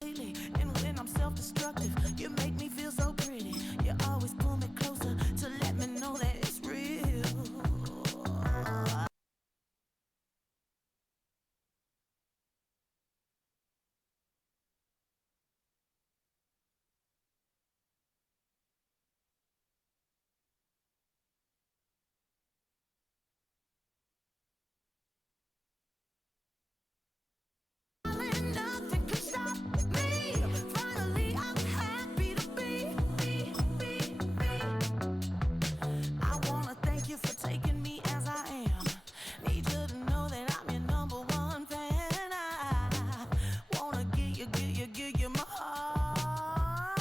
And when I'm self-destructive, you make me feel so pretty. You always pull me closer to let me know that it's real. Nothing can stop me. Finally, I'm happy to be. I wanna thank you for taking me as I am. Need you to know that I'm your number one fan. I wanna give you my heart.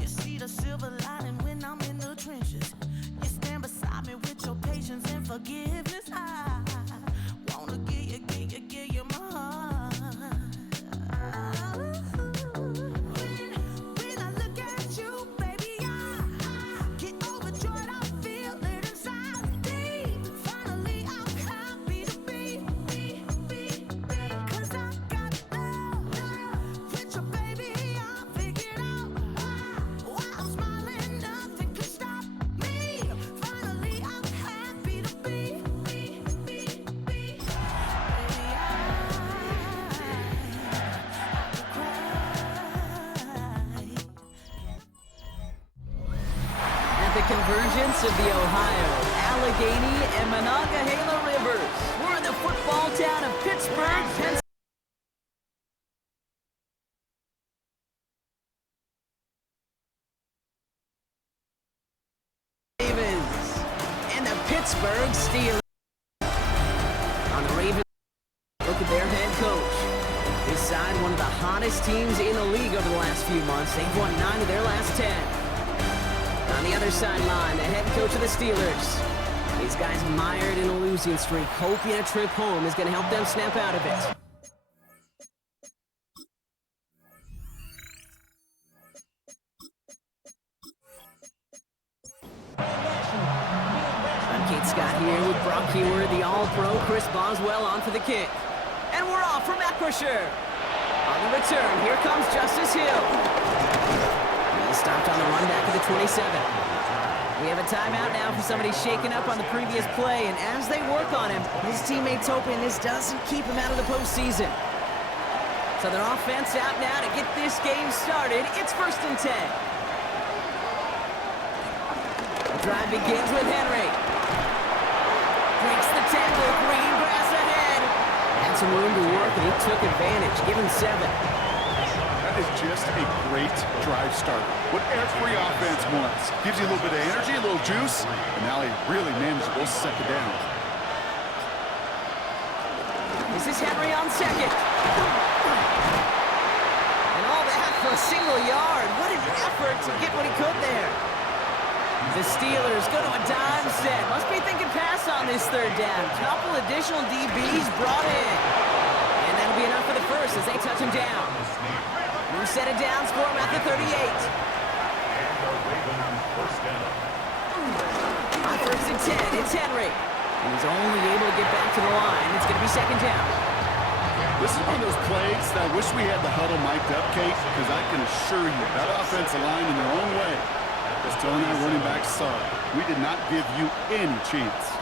You see the silver lining when I'm in the trenches. You stand beside me with your patience and forgiveness. I wanna give you my heart. When I look at you, baby, I get overjoyed. I feel it inside me. Finally, I'm happy to be. 'Cause I got love with you, baby. I figured out why I'm smiling. Nothing can stop me. Finally, I'm happy to be. Baby, At the convergence of the Ohio, Allegheny, and Monongahela rivers, we're in the football town of Pittsburgh, Pennsylvania. And the Pittsburgh Steelers. On the Ravens, look at their head coach. His side, one of the hottest teams in the league over the last few months. They've won 9 of their last 10. On the other sideline, the head coach of the Steelers. These guys mired in a losing streak, hoping a trip home is going to help them snap out of it. I'm Kate Scott here with Brock Hewer, the All-Pro Chris Boswell on for the kick. And we're off from Acrisure. On the return, here comes Justice Hill. He's stopped on the run back of the 27. We have a timeout now for somebody shaken up on the previous play, and as they work on him, his teammates hoping this doesn't keep him out of the postseason. So their offense out now to get this game started. It's 1st and 10. The drive begins with Henry. Breaks the tackle, green grass ahead. Had some room to work, and he took advantage, given 7. That is just a great drive starter. What every offense wants. Gives you a little bit of energy, a little juice, and now he really manageable second down. This is Henry on second. And all that for a single yard. What an effort to get what he could there. The Steelers go to a dime set. Must be thinking pass on this 3rd down. Couple additional DBs brought in. And that'll be enough for the first as they touch him down. New set of downs for him at the 38. On 1st and 10, it's Henry. And he's only able to get back to the line. It's going to be 2nd down. This is one of those plays that I wish we had the huddle mic'd up, Kate, because I can assure you that offensive line in their own way was telling our running back, sorry, we did not give you any chance.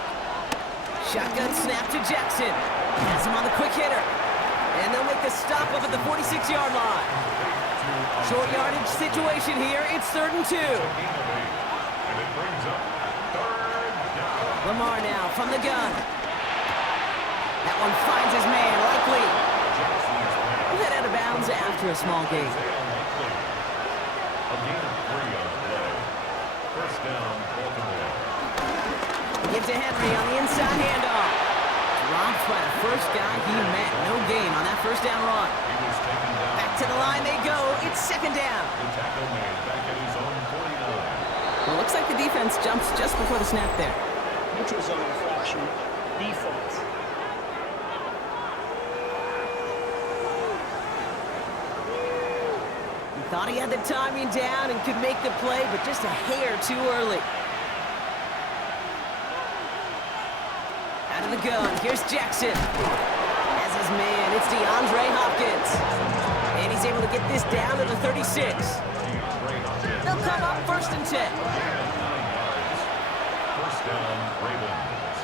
Shotgun snap to Jackson. Has him on the quick hitter. And they'll make the stop up at the 46-yard line. Short yardage situation here. It's 3rd and 2. Lamar now from the gun. That one finds his man, likely. We'll head out of bounds after a small gain. Give to Henry on the inside handoff. Dropped by the first guy he met. No gain on that 1st down run. Back to the line they go. It's 2nd down. Well, looks like the defense jumps just before the snap there. Neutral zone infraction, defense. He thought he had the timing down and could make the play, but just a hair too early. Out of the gun, here's Jackson. Has a his man. It's DeAndre Hopkins. And he's able to get this down to the 36. They'll come up 1st and 10. First down, Ravens.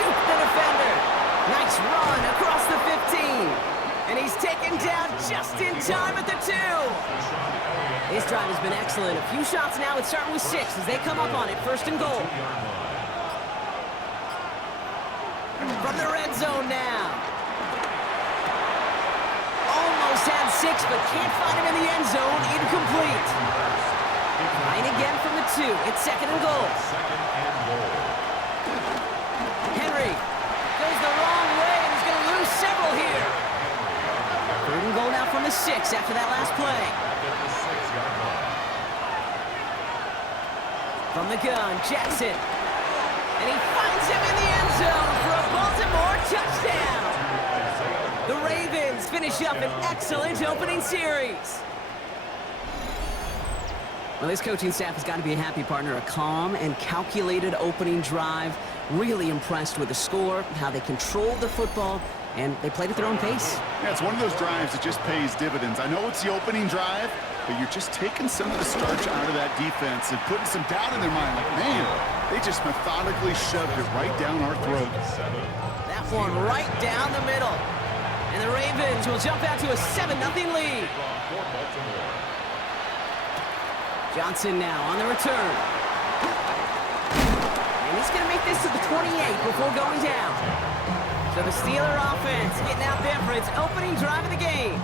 Juke the defender. Nice run across the 15. And he's taken down just in time at the 2. His drive has been excellent. A few shots now. It's starting with 6 as they come up on it. 1st and goal. From the red zone now. Almost had 6, but can't find him in the end zone. Incomplete. Trying again from the 2. It's 2nd and goal. Henry goes the wrong way, and he's going to lose several here. 3rd and goal now from the 6 after that last play. From the gun, Jackson. And he finds him in the end zone for a Baltimore touchdown. The Ravens finish up an excellent opening series. Well, this coaching staff has got to be a happy partner. A calm and calculated opening drive. Really impressed with the score, how they controlled the football, and they played at their own pace. Yeah, it's one of those drives that just pays dividends. I know it's the opening drive, but you're just taking some of the starch out of that defense and putting some doubt in their mind. Like, man, they just methodically shoved it right down our throat. That one right down the middle. And the Ravens will jump out to a 7-0 lead. Johnson now on the return. And he's going to make this to the 28 before going down. So the Steeler offense getting out there for its opening drive of the game.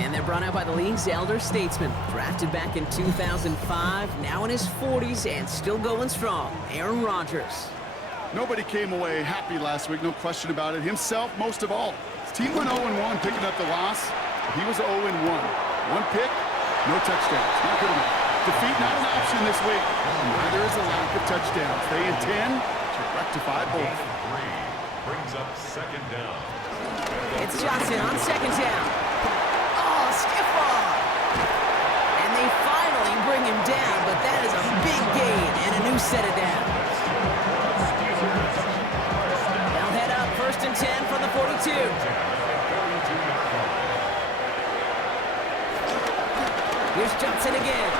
And they're brought out by the league's elder statesman. Drafted back in 2005, now in his 40s and still going strong. Aaron Rodgers. Nobody came away happy last week, no question about it. Himself, most of all. His team went 0-1, picking up the loss. He was 0-1. 1 pick, no touchdowns. Not good enough. Defeat not an option this week. Neither is a lack of touchdowns. They intend to rectify both. Brings up 2nd down. It's Johnson on 2nd down. Oh, stiff arm. And they finally bring him down, but that is a big gain and a new set of downs. They'll head up 1st and 10 from the 42. Here's Johnson again.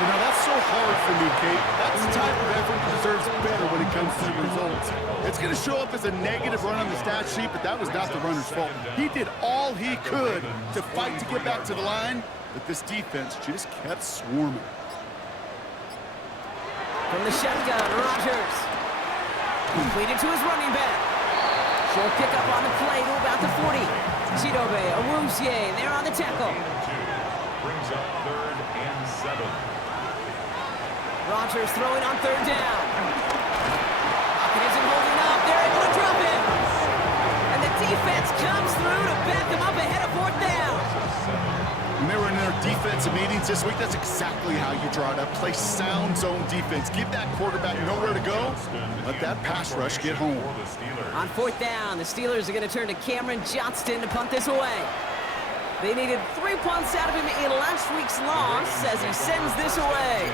You know, that's so hard for me, Kate. That's the type of effort that deserves better when it comes to the results. It's going to show up as a negative run on the stat sheet, but that was not the runner's fault. He did all he could to fight to get back to the line, but this defense just kept swarming. From the shotgun, Rodgers. Completed to his running back. Short pickup on the play to about the 40. Chidobe, Awuzie, they're on the tackle. Brings up 3rd and 7. Rodgers throwing on 3rd down. Pocket isn't holding up. They're able to drop him. And the defense comes through to back them up ahead of 4th down. When they were in their defensive meetings this week, that's exactly how you draw it up. Play sound zone defense. Give that quarterback nowhere to go. Let that pass rush get home. On 4th down, the Steelers are going to turn to Cameron Johnston to punt this away. They needed 3 punts out of him in last week's loss as he sends this away.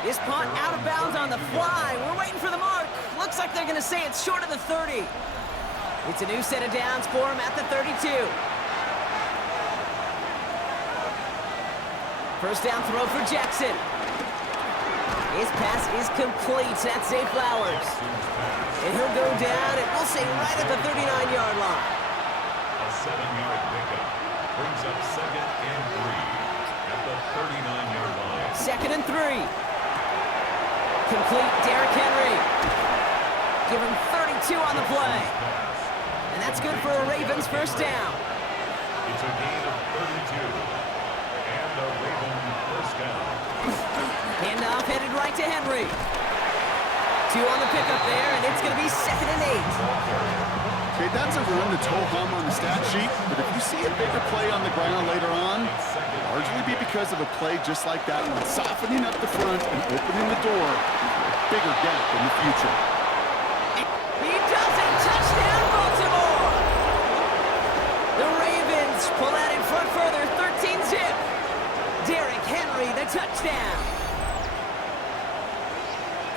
This punt out of bounds on the fly. We're waiting for the mark. Looks like they're going to say it's short of the 30. It's a new set of downs for him at the 32. First down throw for Jackson. His pass is complete. That's Zay Flowers. And he'll go down, and we'll say right at the 39-yard line. A 7-yard pickup. Brings up 2nd and 3 at the 39-yard line. 2nd and 3. Complete, Derrick Henry. Give him 32 on the play. And that's good for a Ravens first down. It's a gain of 32. And a Raven first down. Handoff headed right to Henry. 2 on the pickup there, and it's going to be 2nd and 8. Okay, that's a run that's ho-hum on the stat sheet, but if you see a bigger play on the ground later on, it'll largely be because of a play just like that one, softening up the front and opening the door for a bigger gap in the future. He does it! Touchdown, Baltimore! The Ravens pull out in front further, 13-zip. Derrick Henry, the touchdown.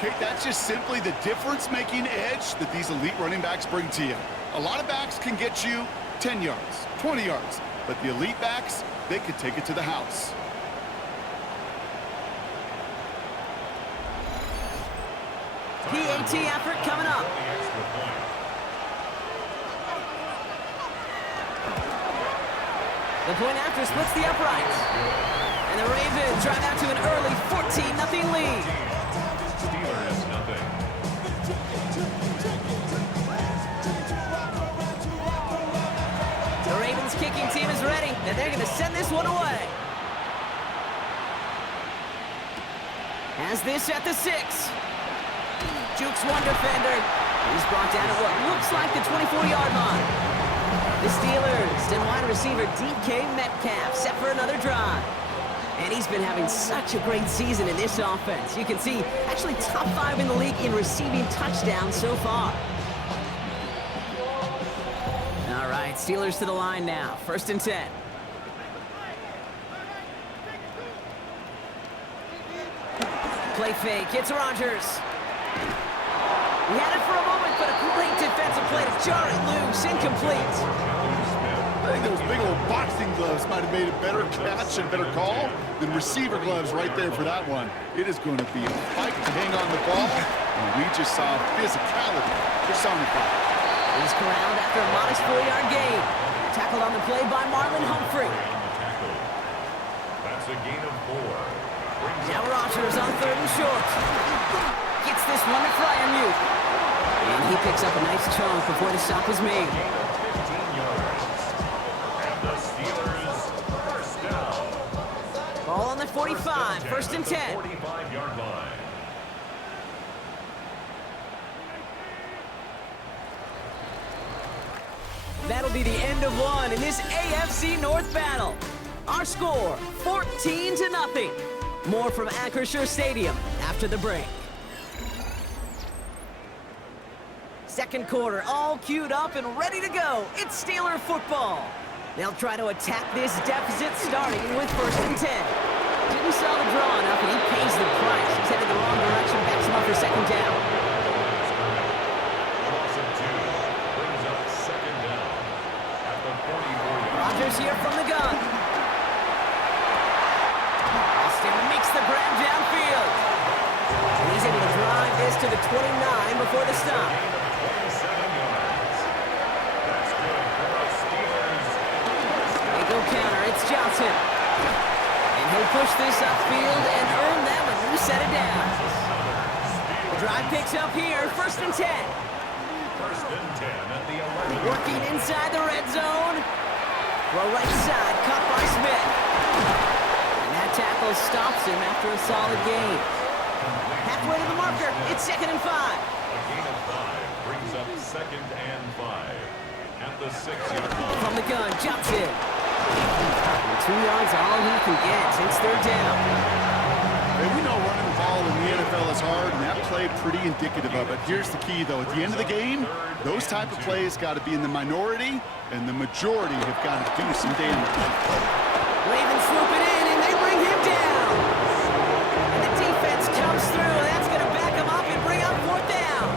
Kate, that's just simply the difference-making edge that these elite running backs bring to you. A lot of backs can get you 10 yards, 20 yards, but the elite backs, they could take it to the house. PAT effort coming up. The point after splits the uprights. And the Ravens drive out to an early 14-0 lead. Steelers nothing. The Ravens kicking team is ready, and they're going to send this one away. Has this at the 6. Jukes one defender. He's brought down at what looks like the 24-yard line. The Steelers and wide receiver DK Metcalf set for another drive. And he's been having such a great season in this offense. You can see, actually top 5 in the league in receiving touchdowns so far. All right, Steelers to the line now. 1st and 10. Play fake. It's Rodgers. He had it for a moment, but a great defensive play to jar it loose. Incomplete. I think those big old boxing gloves might have made a better catch and better call than receiver gloves right there for that one. It is going to be a fight to hang on the ball, and we just saw physicality personified. He's corralled after a modest 4-yard gain. Tackled on the play by Marlon Humphrey. That's a gain of 4. Now Rodgers on 3rd and short. Gets this one to Fryermuth. And he picks up a nice chunk before the stop is made. 15 yards. And the Steelers first down. Ball on the 45, 1st and 10. 45-yard line. That'll be the end of one in this AFC North battle. Our score, 14-0. More from Acrisure Stadium after the break. Second quarter, all queued up and ready to go. It's Steeler football. They'll try to attack this deficit starting with 1st and 10. Didn't sell the draw enough, and he pays the price. He's headed the wrong direction, backs him up for 2nd down. Loss of 2 brings up 2nd down at the 44-yard. Rodgers here from the gun. Austin makes the grab downfield. And he's able to drive this to the 29 before the stop. 27 yards. That's good for the Steelers. They go counter, it's Johnson. And he'll push this upfield and earn them a new set of downs. The drive picks up here, 1st and 10. 1st and 10 at the 11. Working inside the red zone. Throw right side, caught by Smith. And that tackle stops him after a solid gain. Halfway to the marker, it's 2nd and 5. A gain of 5 brings up 2nd and 5 at the 6-yard line. From the gun, Johnson. And 2 yards all he can get. It's 3rd down. And we know running the ball in the NFL is hard, and that play pretty indicative of it. Here's the key, though. At the end of the game, those type of plays got to be in the minority, and the majority have got to do some damage. Ravens swoop it in, and they bring him down. And the defense comes through, and that's going to back him up and bring up 4th down.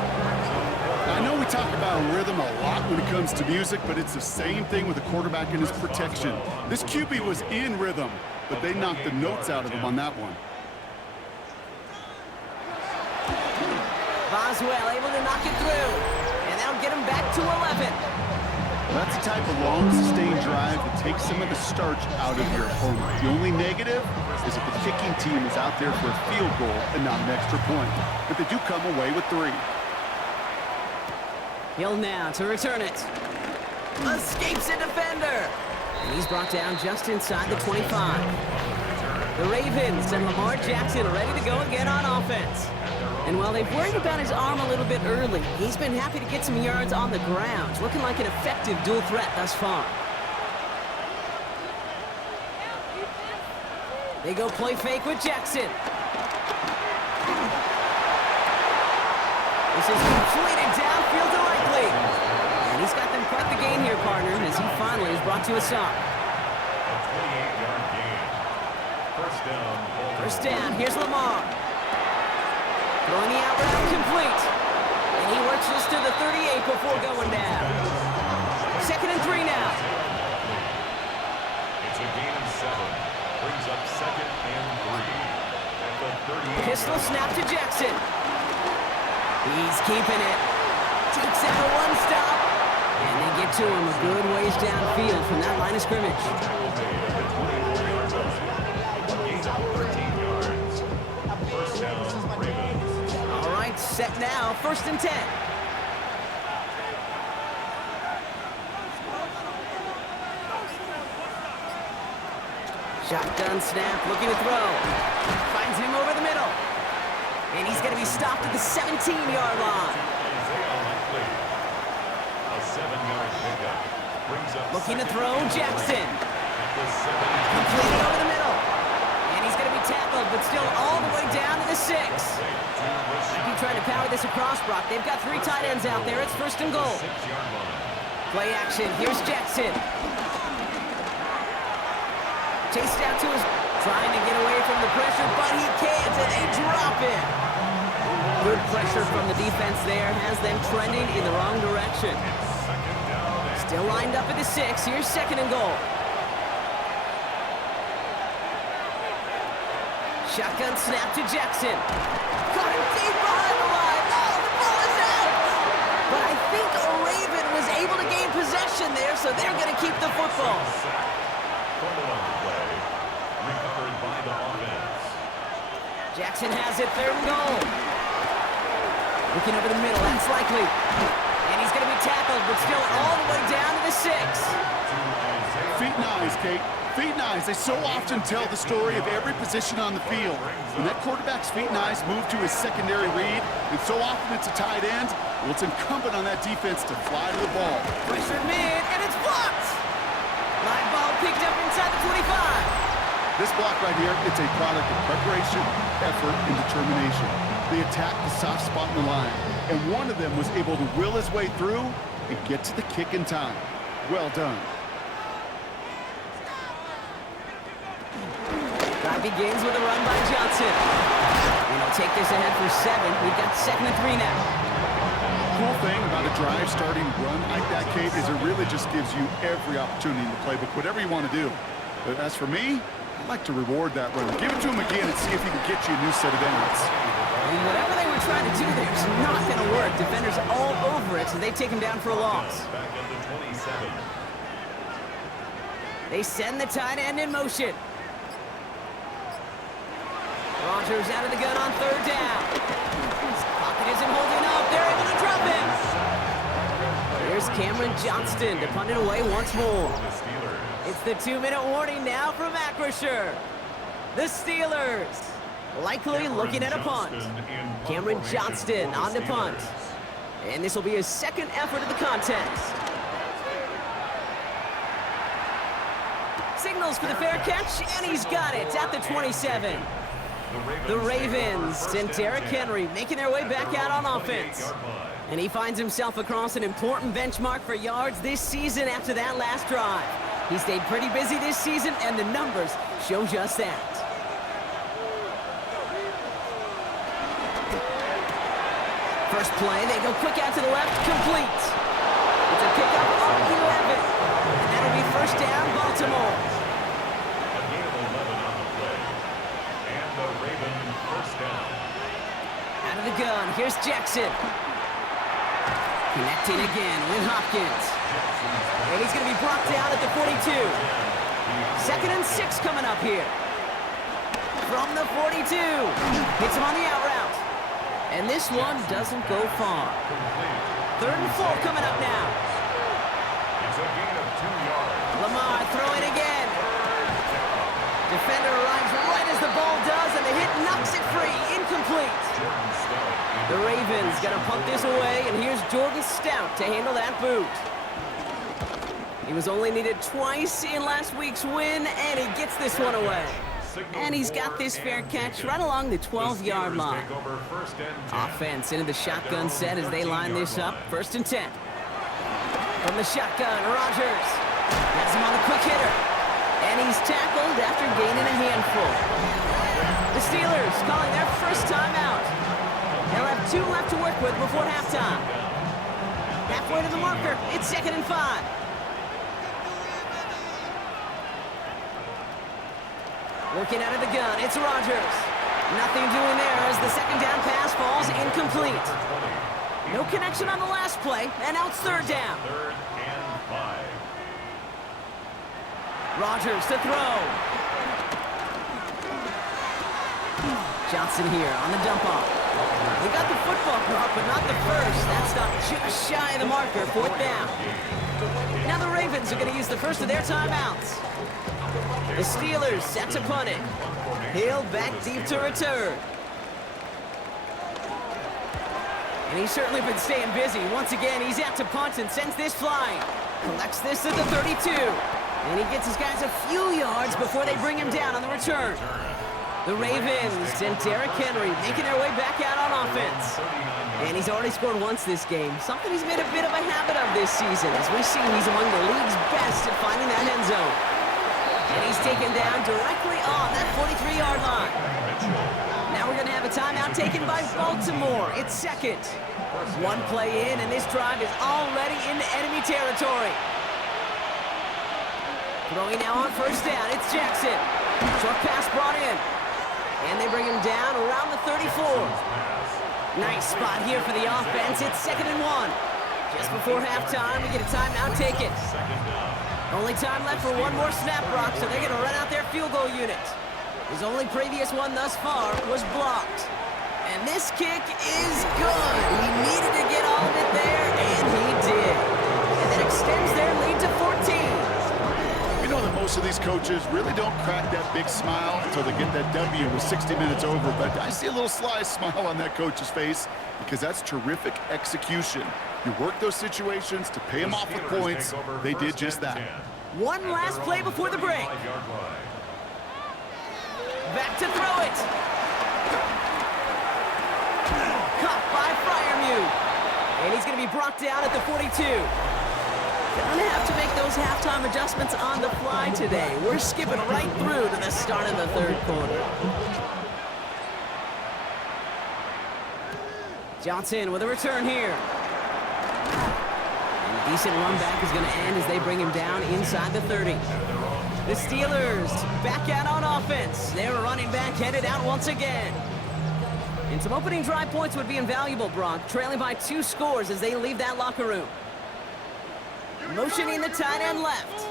I know we talk about rhythm a lot when it comes to music, but it's the same thing with the quarterback and his protection. This QB was in rhythm, but they knocked the notes out of him on that one. Boswell able to knock it through, and that'll get him back to 11. That's the type of long, sustained drive that takes some of the starch out of your opponent. The only negative is if the kicking team is out there for a field goal and not an extra point. But they do come away with 3. Hill now to return it. Escapes a defender. And he's brought down just inside the 25. The Ravens and Lamar Jackson are ready to go again on offense. And while they've worried about his arm a little bit early, he's been happy to get some yards on the ground. Looking like an effective dual threat thus far. They go play fake with Jackson. This is completed downfield to Likely. And he's got them quite the gain here, partner, as he finally is brought to a stop. A 28-yard gain. 1st down. First down, here's Lamar. Throwing the out route complete. And he works this to the 38 before going down. 2nd and 3 now. It's a gain of 7. Brings up 2nd and 3. At the 38. Pistol snap to Jackson. He's keeping it. Takes out a one stop. And they get to him a good ways downfield from that line of scrimmage. Gain of 13 yards. First down, Ravens. All right, set now. 1st and 10. Shotgun snap, looking to throw. Finds him over the middle. And he's going to be stopped at the 17-yard line. A 7-yard pickup. Brings up Looking to 2nd throw, and 1. Jackson. At the 17. Completely over the middle. And he's going to be tackled, but still all the way down to the 6. Might be trying to power this across, Brock. They've got 3 tight ends out there. It's 1st and goal. 6-yard line. Play action. Here's Jackson. Chased out to his... Trying to get away from the pressure, but he can't, and they drop it. Good pressure from the defense there has them trending in the wrong direction. Still lined up at the 6. Here's 2nd and goal. Shotgun snap to Jackson. Caught him deep behind the line. Oh, the ball is out. But I think a Raven was able to gain possession there, so they're going to keep the football. Fumble on the play. Recovered by the offense. Jackson has it, 3rd and goal. Looking over the middle, that's likely. And he's going to be tackled, but still all the way down to the 6. Feet and eyes, Kate. Feet and eyes. They so often tell the story of every position on the field. When that quarterback's feet and eyes move to his secondary read, and so often it's a tight end, well, it's incumbent on that defense to fly to the ball. Pressure mid, and it's blocked. Live ball picked up inside the 25. This block right here, it's a product of preparation, effort, and determination. They attacked the soft spot in the line, and one of them was able to will his way through and get to the kick in time. Well done. Drive begins with a run by Johnson. And he'll take this ahead for 7. We've got 2nd and 3 now. Cool thing about a drive starting run like that, Kate, is it really just gives you every opportunity in the playbook, whatever you want to do. But as for me, I'd like to reward that run. Give it to him again and see if he can get you a new set of downs. And whatever they were trying to do there is not going to work. Defenders all over it, so they take him down for a loss. Back at the 27. They send the tight end in motion. Rogers out of the gun on 3rd down. His pocket isn't holding up. They're able to drop him. Here's Cameron Johnston to punt it away once more. The Steelers. It's the 2-minute warning now from Acrisure. The Steelers likely looking at a punt. Cameron Johnston on the punt. And this will be his 2nd effort of the contest. Signals for the fair catch, and he's got it at the 27. The Ravens and Derrick Henry making their way back out on offense. And he finds himself across an important benchmark for yards this season after that last drive. He stayed pretty busy this season, and the numbers show just that. First play, they go quick out to the left, complete. It's a pickup on 11, and that'll be 1st down, Baltimore. A gain of 11 on the play. And the Ravens first down. Out of the gun, here's Jackson. Connecting again with Hopkins. And he's going to be brought down at the 42. 2nd and 6 coming up here. From the 42. Hits him on the out route. And this one doesn't go far. 3rd and 4 coming up now. It's a gain of 2 yards. Lamar throwing again. Defender arrives right as the ball does, and the hit knocks it free. Incomplete. The Ravens gonna punt this away, and here's Jordan Stout to handle that boot. He was only needed twice in last week's win, and he gets this one away. And he's got this fair catch right along the 12-yard line. Offense into the shotgun set as they line this up. 1st and 10. From the shotgun, Rogers has him on a quick hitter. And he's tackled after gaining a handful. The Steelers calling their first time out. They'll have 2 left to work with before halftime. Halfway to the marker, it's 2nd and 5. Working out of the gun, it's Rodgers. Nothing doing there as the 2nd down pass falls incomplete. No connection on the last play, and now it's 3rd down. 3rd and 5. Rodgers to throw. Johnson here on the dump off. He got the football drop, but not the first. That stopped just shy of the marker, 4th down. Now the Ravens are going to use the first of their timeouts. The Steelers set to punt it. Hill back deep to return. And he's certainly been staying busy. Once again, he's out to punt and sends this flying. Collects this at the 32. And he gets his guys a few yards before they bring him down on the return. The Ravens and Derrick Henry making their way back out on offense. And he's already scored once this game, something he's made a bit of a habit of this season. As we see, he's among the league's best at finding that end zone. And he's taken down directly on that 43-yard line. Now we're going to have a timeout taken by Baltimore. It's 2nd. 1 play in, and this drive is already into enemy territory. Throwing now on 1st down, it's Jackson. Short pass brought in. And they bring him down around the 34. Nice spot here for the offense. It's 2nd and 1. Just before halftime, we get a timeout taken. Only time left for one more snap, Brock, so they're going to run out their field goal unit. His only previous one thus far was blocked. And this kick is good. He needed to get all of it there, and he did. And that extends their lead to 14. You know that most of these coaches really don't crack that big smile until they get that W with 60 minutes over, but I see a little sly smile on that coach's face because that's terrific execution. You work those situations to pay them off with points. They did just that. One last play before the break. Back to throw it. Caught by Freiermuth. And he's going to be brought down at the 42. Gonna have to make those halftime adjustments on the fly today. We're skipping right through to the start of the 3rd quarter. Johnson with a return here. And a decent run back is going to end as they bring him down inside the 30. The Steelers back out on offense. Their running back headed out once again. And some opening drive points would be invaluable, Brock, trailing by 2 scores as they leave that locker room. Motioning the tight end left.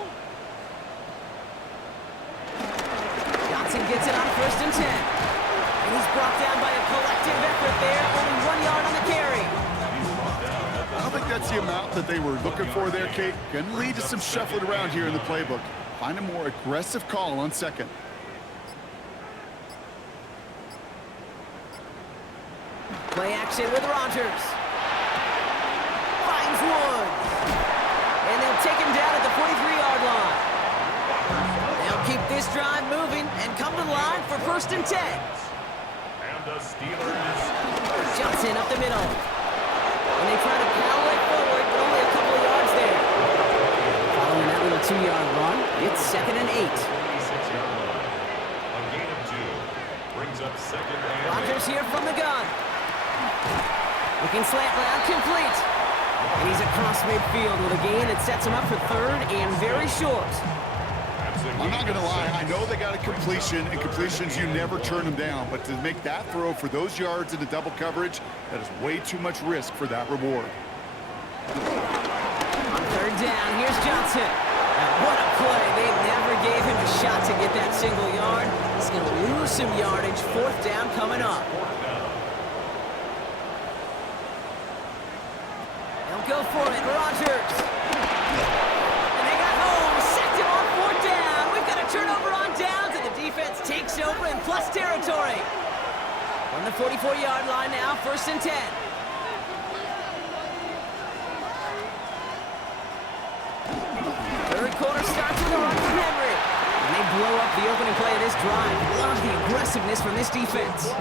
Johnson gets it on 1st and 10. And he's brought down by a collective effort there. Only 1 yard on the carry. I don't think that's the amount that they were looking for there, Kate. Can lead to some shuffling around here in the playbook. Find a more aggressive call on 2nd. Play action with Rodgers. Finds Woods. And they'll take him down at the 43-yard line. They'll keep this drive moving and come to the line for 1st and 10. And the Steelers. Johnson up the middle. And they try to power it forward, but only a couple of yards there. Following that little 2-yard run, it's 2nd and 8. 26-yard line. A gain of 2. Brings up 2nd and 8. Rodgers here from the gun. Looking slant route, complete. And he's across midfield with a gain that sets him up for 3rd and very short. I'm not going to lie. I know they got a completion, and completions, you never turn them down. But to make that throw for those yards into double coverage, that is way too much risk for that reward. On 3rd down, here's Johnson. Now, what a play. They never gave him a shot to get that single yard. He's going to lose some yardage. 4th down coming up. They'll go for it. Rodgers. And they got home. Sacked him on 4th down. We've got a turnover on downs, and the defense takes over in plus territory. On the 44-yard line now, 1st and 10. Third quarter starts with a run from Henry. And they blow up the opening play of this drive. Love the aggressiveness from this defense.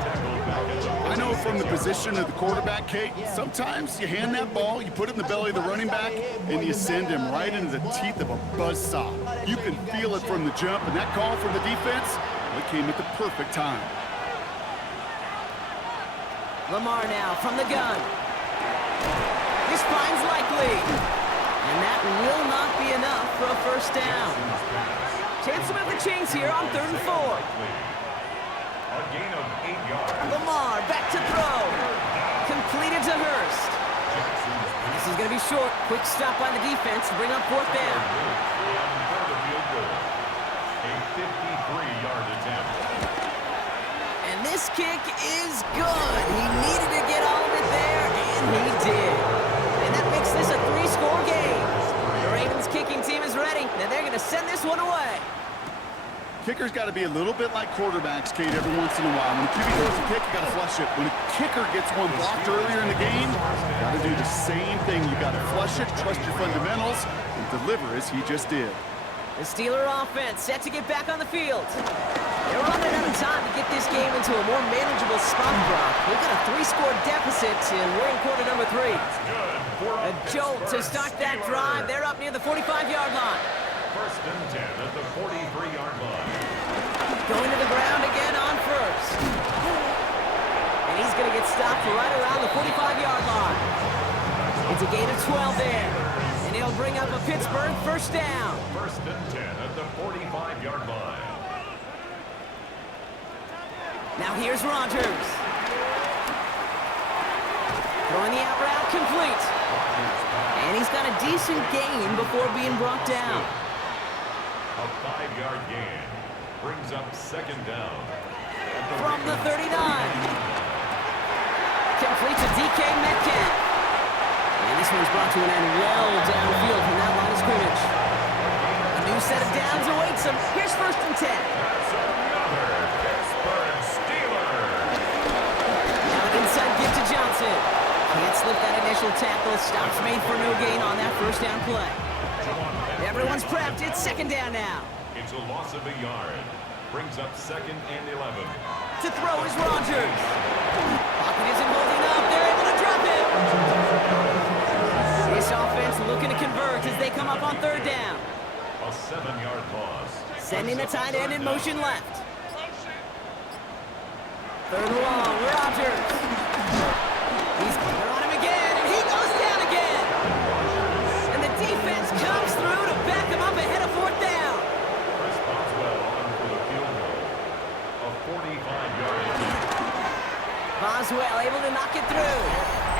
I know from the position of the quarterback, Kate, sometimes you hand that ball, you put it in the belly of the running back, and you send him right into the teeth of a buzzsaw. You can feel it from the jump, and that call from the defense, well, it came at the perfect time. Lamar now from the gun. This finds likely. And that will not be enough for a first down. Chance to move the chains here on 3rd and 4. A gain of 8 yards. Lamar back to throw. Completed to Hurst. And this is going to be short. Quick stop by the defense to bring up 4th down. For the field goal. A 53-yard attempt. And this kick is good. He needed to get all of it there, and he did. And that makes this a 3-score game. The Ravens kicking team is ready. Now they're going to send this one away. Kickers got to be a little bit like quarterbacks, Kate, every once in a while. When a QB throws a kick, you got to flush it. When a kicker gets one blocked earlier in the game, you got to do the same thing. You got to flush it, trust your fundamentals, and deliver as he just did. The Steeler offense set to get back on the field. They're running out of time to get this game into a more manageable spot, Brock. We've got a 3-score deficit, and we're in quarter number 3. A jolt to start that drive. They're up near the 45-yard line. 1st and 10 at the 43-yard line. Going to the ground again on 1st. And he's going to get stopped right around the 45-yard line. It's a gain of 12 there. And he'll bring up a Pittsburgh first down. 1st and 10 at the 45-yard line. Now here's Rodgers. Throwing the out route complete. And he's got a decent gain before being brought down. A 5-yard gain brings up 2nd down. From the 39. Complete to DK Metcalf. And this one's brought to an end well downfield from that line of scrimmage. A new set of downs awaits him. Here's 1st and 10. That's another Pittsburgh Steeler. Now an inside give to Johnson. Can't slip that initial tackle. Stops made for no gain on that first down play. Everyone's prepped. It's 2nd down now. It's a loss of a yard. Brings up 2nd and 11. To throw is Rodgers. Pocket isn't holding up. They're able to drop it. This offense looking to convert as they come up on 3rd down. A 7-yard loss. Sending the tight end in motion left. 3rd and long. Rodgers. They're on him again, and he goes down again. And the defense comes through to back him up ahead of 4th down. Chris Boswell on for the field goal. A 45-yard attempt. Boswell able to knock it through.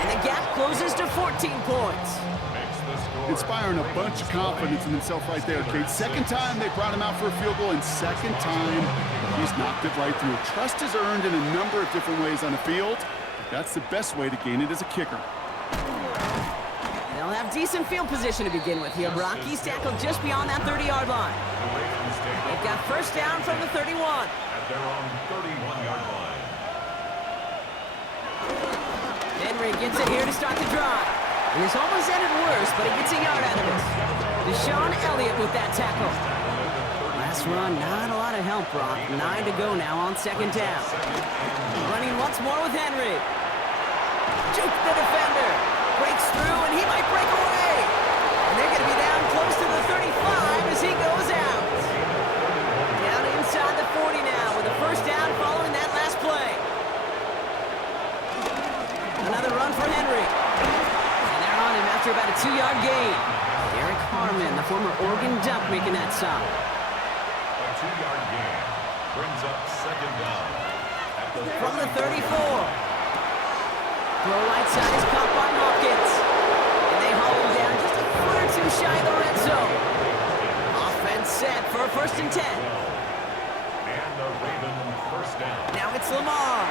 And the gap closes to 14 points. Makes the score. Inspiring a bunch of confidence in himself right there, Kate. 2nd time they brought him out for a field goal, and 2nd time he's knocked it right through. Trust is earned in a number of different ways on the field. That's the best way to gain it as a kicker. They'll have decent field position to begin with here, Brock. He's tackled just beyond that 30-yard line. The Ravens take They've got 1st down from the 31. at their own 31-yard line. Henry gets it here to start the drive. And this almost ended worse, but he gets a yard out of it. Deshaun Elliott with that tackle. Last run, not a lot of help, Brock. 9 to go now on 2nd down. Running once more with Henry. Juke the defender. Breaks through, and he might break away. And they're going to be down close to the 35 as he goes out. Down inside the 40 now with a 1st down following that last play. Another run for Henry. And they're on him after about a 2-yard gain. Derek Harmon, the former Oregon Duck, making that stop. A 2-yard gain brings up 2nd down. At the From the 34. Throw right side is caught by Hopkins. And they haul him down just a foot or 2 shy of the red zone. Offense set for a 1st and 10. And the Raven 1st down. Now it's Lamar.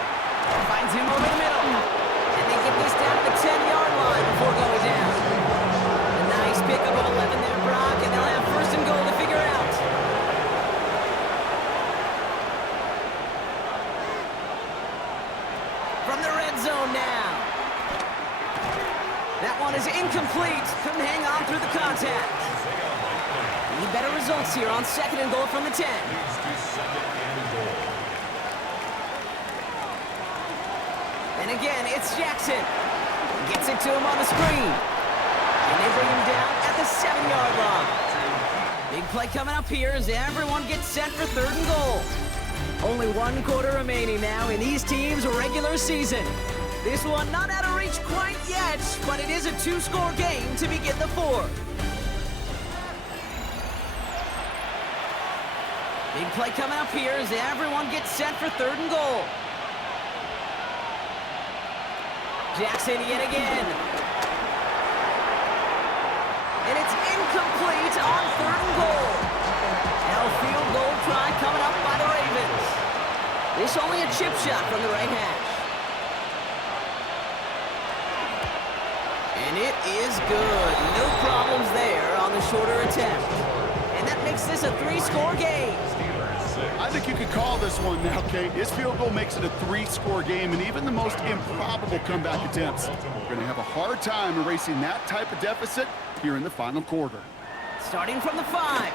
Finds him over the middle. And they get this down to the 10-yard line before going down. A nice pickup of 11 there, Brock, and they'll have 1st and goal to figure out. From the red zone now. That one is incomplete. Couldn't hang on through the contact. Need better results here on 2nd and goal from the 10. Leads to 2nd and goal. And again, it's Jackson. Gets it to him on the screen. And they bring him down at the 7-yard line. Big play coming up here as everyone gets set for 3rd and goal. Only 1 quarter remaining now in these teams' regular season. This one not out of reach quite yet, but it is a two-score game to begin the fourth. Big play coming up here as everyone gets set for 3rd and goal. Jackson yet again. And it's incomplete on 3rd and goal. Now a field goal try coming up by the Ravens. This only a chip shot from the right hash. And it is good. No problems there on the shorter attempt. And that makes this a 3-score game. I think you could call this one now, Kate. His field goal makes it a 3-score game, and even the most improbable comeback attempts are going to have a hard time erasing that type of deficit here in the final quarter. Starting from the 5.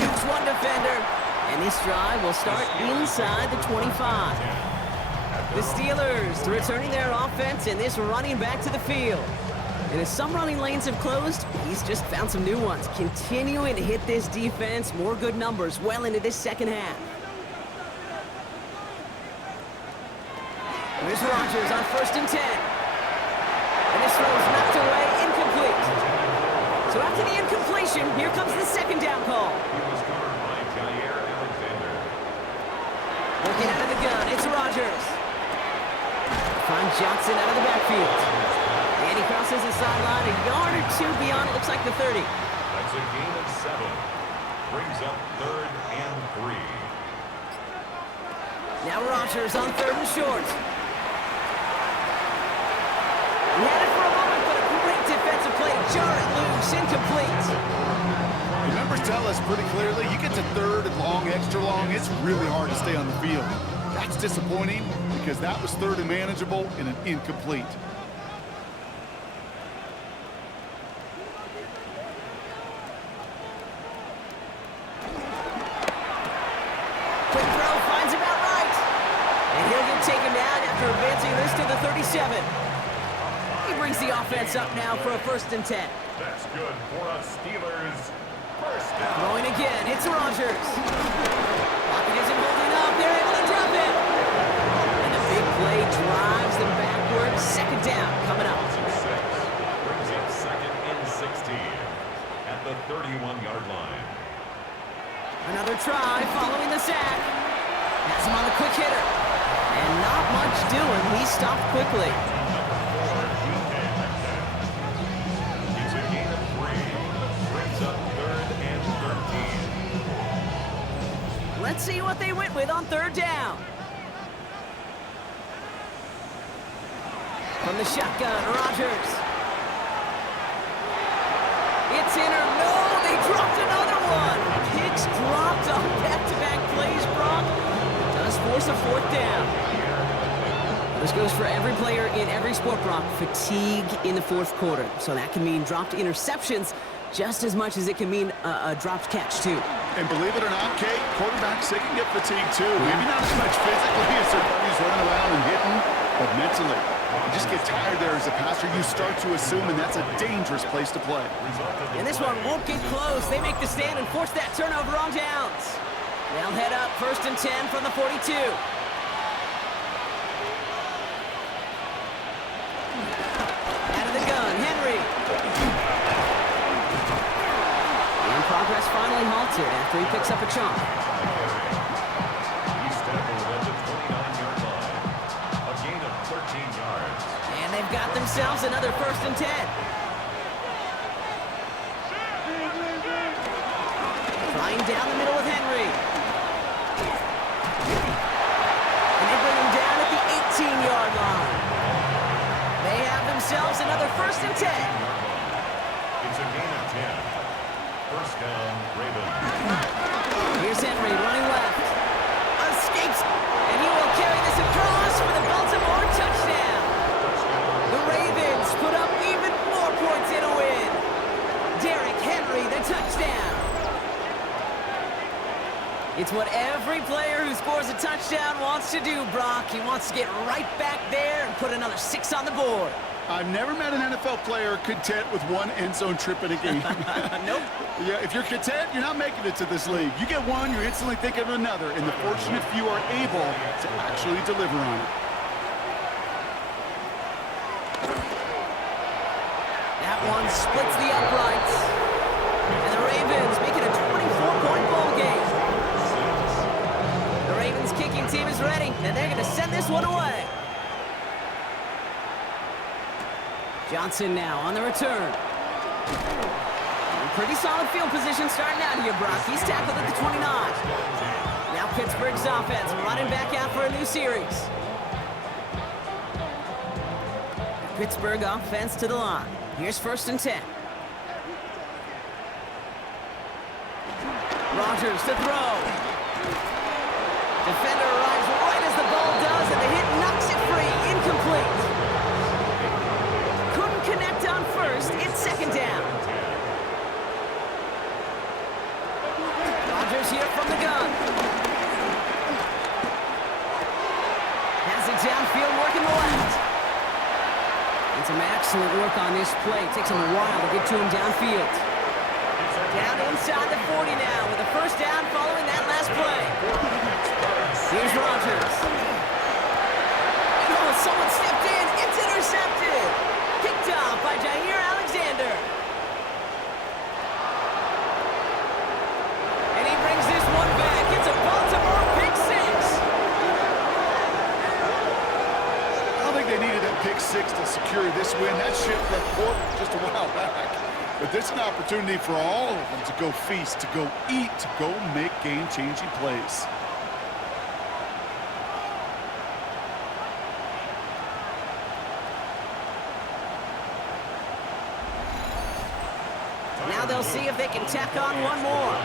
Jukes one defender. And this drive will start inside the 25. The Steelers returning their offense and this running back to the field. And as some running lanes have closed, he's just found some new ones. Continuing to hit this defense, more good numbers well into this second half. Here's Rodgers on 1st and 10. And this throw's knocked away, incomplete. So after the incompletion, here comes the 2nd down call. Looking out of the gun, it's Rodgers. Finds Johnson out of the backfield. And he crosses the sideline a yard or 2 beyond, it looks like the 30. That's a gain of 7. Brings up 3rd and 3. Now Rodgers on 3rd and short. He had it for a moment, but a great defensive play. Jar it loose, incomplete. The numbers tell us pretty clearly, you get to 3rd and long, extra long, it's really hard to stay on the field. That's disappointing because that was 3rd and manageable and an incomplete. Quick throw, finds him out right. And he'll get taken down after advancing this to the 37. He brings the offense up now for a 1st and 10. That's good for us Steelers. 1st down. Throwing again, it's Rodgers. Pocket isn't holding up, they're able to drop it. And a big play drives them backwards. 2nd down coming up. 6. Brings up 2nd and 16 at the 31-yard line. Another try following the sack. Has him on the quick hitter. And not much doing. He stopped quickly. He's a gain of 3. Brings up 3rd and 13. Let's see what they went with on 3rd down. From the shotgun, Rodgers. It's in or no, they dropped another one. Hicks dropped on back-to-back plays, Brock. Does force a 4th down. This goes for every player in every sport, Brock. Fatigue in the 4th quarter. So that can mean dropped interceptions just as much as it can mean a dropped catch, too. And believe it or not, Kate, quarterbacks, they can get fatigued too. Maybe not as much physically as their buddies running around and hitting, but mentally. You just get tired there as a passer. You start to assume, and that's a dangerous place to play. And this one won't get close. They make the stand and force that turnover on downs. They'll head up 1st and 10 from the 42. Out of the gun, Henry. And progress finally halted after he picks up a chunk. He's tackled at the 29-yard line. A gain of 13 yards. And they've got themselves another 1st and 10. Flying down the middle with Henry. And they bring him down at the 18-yard line. They have themselves another 1st and 10. It's a gain of 10. 1st down, Ravens. Here's Henry running left. Escapes. And he will carry this across for the Baltimore touchdown. The Ravens put up even more points in a win. Derrick Henry, the touchdown. It's what every player who scores a touchdown wants to do, Brock. He wants to get right back there and put another 6 on the board. I've never met an NFL player content with one end zone trip in a game. Nope. Yeah, if you're content, you're not making it to this league. You get one, you're instantly thinking of another, and the fortunate few are able to actually deliver on it. run splits the uprights. And the Ravens make it a 24-point ball game. The Ravens kicking team is ready, and they're going to send this one away. Johnson now on the return. Pretty solid field position starting out here, Brock. He's tackled at the 29. Now Pittsburgh's offense running back out for a new series. Pittsburgh offense to the line. Here's 1st and 10. Rodgers to throw. Defender arrives right as the ball does, and the hit knocks it free. Incomplete. Couldn't connect on first. It's 2nd down. Rodgers here from the gun. Has it downfield, working the left. And some excellent work on this play. Takes him a while to get to him downfield. Down inside the 40 now with a 1st down following that last play. Here's Rodgers. Oh, someone stepped in. It's intercepted. Picked off by Jair Alexander. And he brings this one back. It's a Baltimore pick 6. I don't think they needed that pick 6 to secure this win. That ship left port just a while back. But this is an opportunity for all of them to go feast, to go eat, to go make game-changing plays. Now they'll see if they can tack on one more.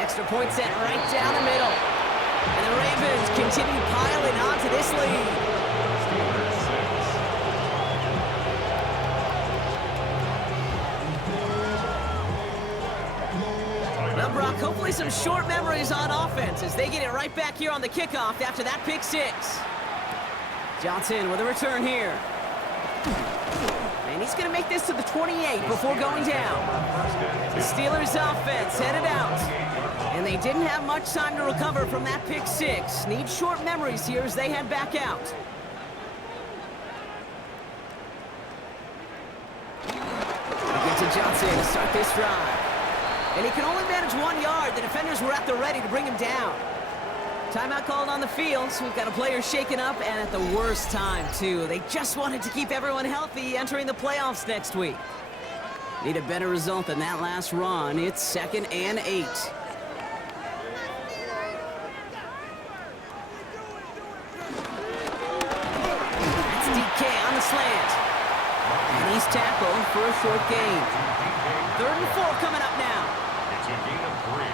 Extra point set right down the middle. And the Ravens continue piling on to this lead. Well, Brock, hopefully some short memories on offense as they get it right back here on the kickoff after that pick 6. Johnson with a return here. And he's going to make this to the 28 before going down. The Steelers offense headed out. And they didn't have much time to recover from that pick 6. Need short memories here as they head back out. We get to Johnson to start this drive. And he can only manage 1 yard. The defenders were at the ready to bring him down. Timeout called on the field, so we've got a player shaken up, and at the worst time, too. They just wanted to keep everyone healthy entering the playoffs next week. Need a better result than that last run. It's 2nd and 8. That's DK on the slant. And he's tackled for a short gain. 3rd and 4 coming up now. It's a gain of 3.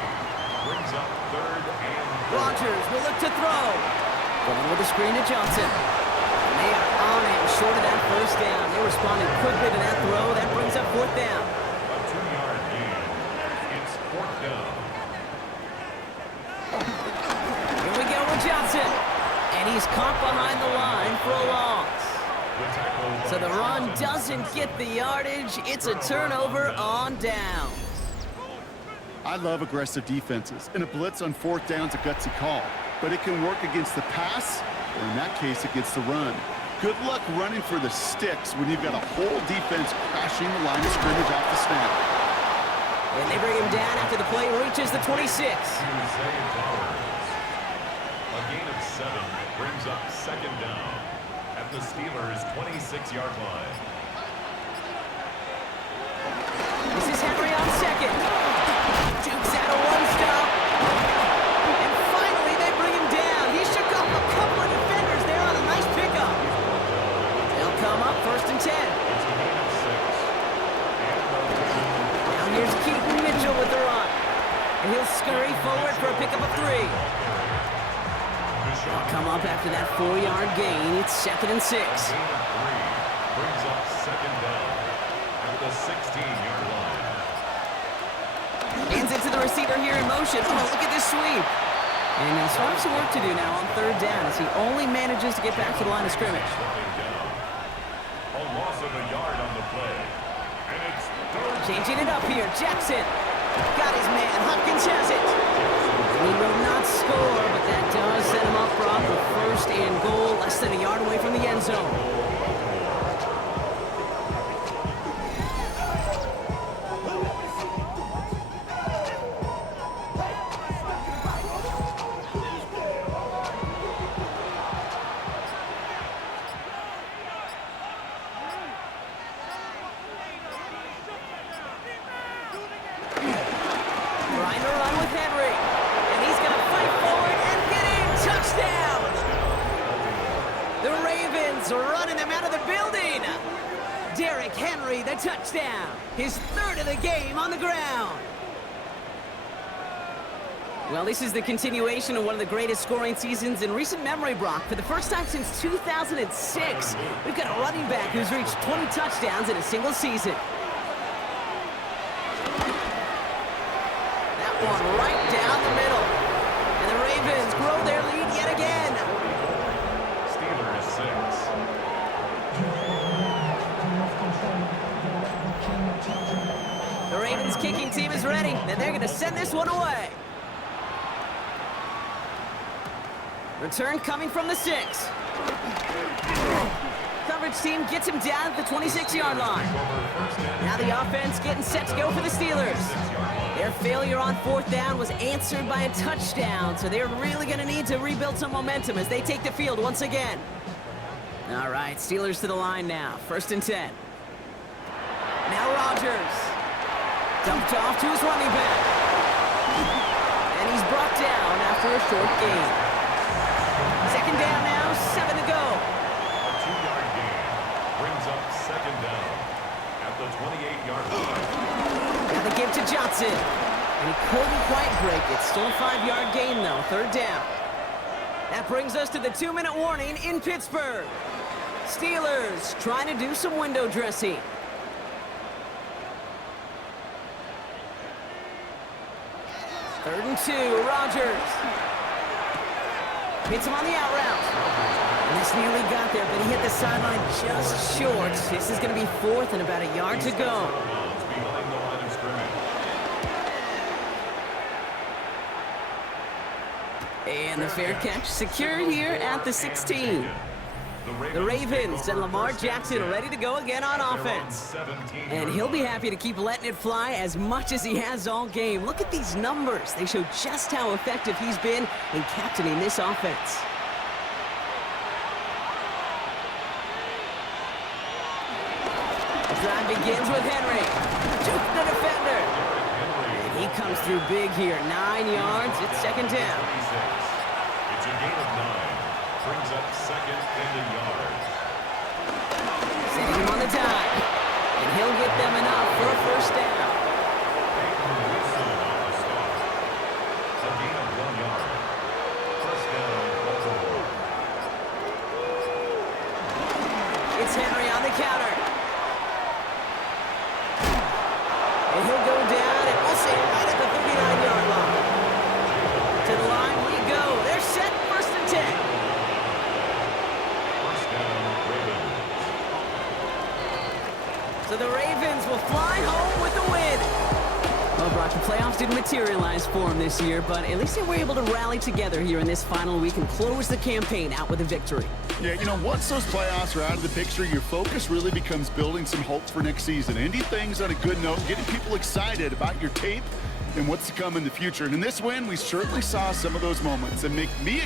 Brings up 3rd and 4. Rodgers will look to throw. Going with a screen to Johnson. And they are on it short of that 1st down. They responded quickly to that throw. That brings up 4th down. A 2-yard gain. It's 4th down. Here we go with Johnson. And he's caught behind the line for a loss. So the run doesn't get the yardage. It's a turnover on down. I love aggressive defenses, and a blitz on 4th down is a gutsy call. But it can work against the pass, or in that case, against the run. Good luck running for the sticks when you've got a whole defense crashing the line of scrimmage off the snap. And they bring him down after the play reaches the 26. A gain of 7 brings up 2nd down at the Steelers' 26-yard line. This is Henry on 2nd. Dukes out a 1-stop. And finally, they bring him down. He shook off a couple of defenders there on a nice pickup. They'll come up 1st and 10. It's a gain of 6. Now here's Keaton Mitchell with the run. And he'll scurry forward for a pickup of 3. They'll come up after that 4-yard gain. It's 2nd and 6. A gain of 3 brings up 2nd down at the 16-yard line. Hands it to the receiver here in motion. Oh, look at this sweep. And he'll still have some work to do now on 3rd down as he only manages to get back to the line of scrimmage. A loss of a yard on the play. And it's 3rd. Changing it up here. Jackson got his man. Hopkins has it. And he will not score, but that does set him up, Brock, with first and goal, less than a yard away from the end zone. Trying to run with Henry. And he's going to fight forward and get in. Touchdown! The Ravens are running them out of the building. Derrick Henry, the touchdown. His third of the game on the ground. Well, this is the continuation of one of the greatest scoring seasons in recent memory, Brock. For the first time since 2006, we've got a running back who's reached 20 touchdowns in a single season. One right down the middle. And the Ravens grow their lead yet again. Steelers 6. The Ravens kicking team is ready, and they're going to send this one away. Return coming from the 6. Coverage team gets him down at the 26-yard line. Now the offense getting set to go for the Steelers. Their failure on fourth down was answered by a touchdown, so they're really going to need to rebuild some momentum as they take the field once again. All right, Steelers to the line now. 1st and 10. Now Rodgers. Dumped off to his running back. And he's brought down after a short gain. 2nd down now, 7 to go. A 2-yard gain brings up 2nd down at the 28-yard line. Now the give to Johnson. And he couldn't quite break it. Still a 5-yard gain, though. 3rd down. That brings us to the 2-minute warning in Pittsburgh. Steelers trying to do some window dressing. 3rd and 2, Rodgers. Hits him on the out route. And this nearly got there, but he hit the sideline just short. This is going to be 4th and about a yard to go. Behind the line of scrimmage. And the fair catch secured here at the 16. The Ravens and Lamar Jackson are ready to go again on offense. And he'll be happy to keep letting it fly as much as he has all game. Look at these numbers. They show just how effective he's been in captaining this offense. The drive begins with Henry. Juke the defender. And he comes through big here. 9 yards. It's 2nd down. It's a gain of 9. Brings up 2nd and a yard. Sending him on the dive. And he'll get them enough for a 1st down. Wilson on the stop. A gain of 1 yard. 1st down, Baltimore. It's Henry on the counter. And he'll go down, and we'll say right at the 39-yard line. To the line we go. They're set, 1st and 10. 1st down, Ravens. So the Ravens will fly home with the win. Well, Brock, the playoffs didn't materialize for them this year, but at least they were able to rally together here in this final week and close the campaign out with a victory. Yeah, you know, once those playoffs are out of the picture, your focus really becomes building some hope for next season. Ending things on a good note, getting people excited about your tape and what's to come in the future. And in this win, we certainly saw some of those moments and make me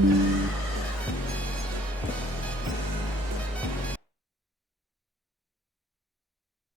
Wow.